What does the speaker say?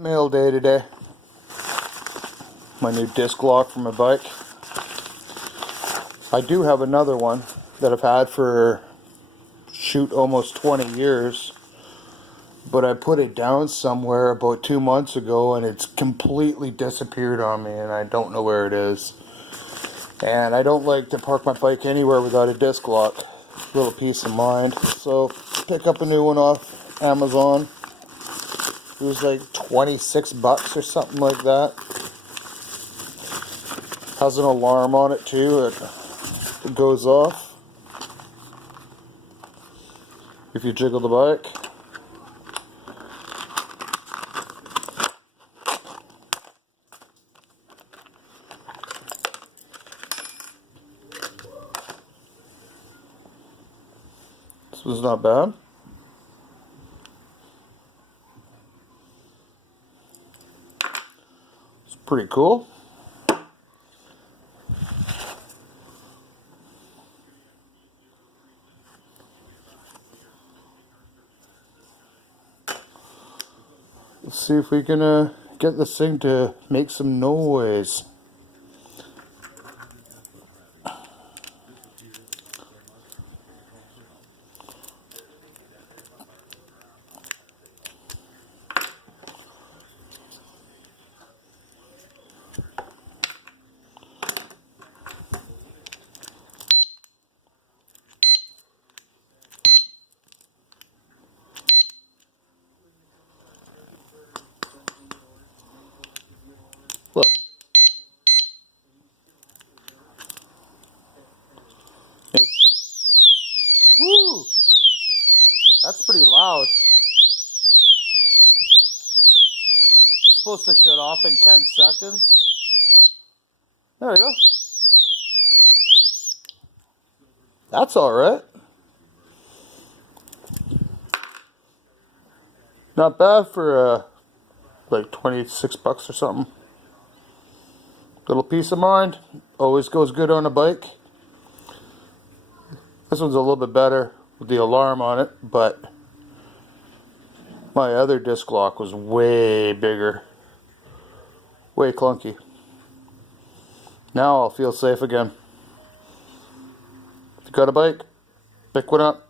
Mail day today. My new disc lock for my bike. I do have another one that I've had for almost 20 years, but I put it down somewhere about 2 months ago and it's completely disappeared on me and I don't know where it is. And I don't like to park my bike anywhere without a disc lock. A little peace of mind. So pick up a new one off Amazon. It was like 26 bucks or something like that. Has an alarm on it too. It goes off if you jiggle the bike. This was not bad. It's pretty cool. Let's see if we can get this thing to make some noise. Look. Woo! That's pretty loud. It's supposed to shut off in 10 seconds. There we go. That's alright. Not bad for like 26 bucks or something. Little peace of mind. Always goes good on a bike. This one's a little bit better with the alarm on it, but my other disc lock was way bigger. Way clunky. Now I'll feel safe again. If you got a bike, pick one up.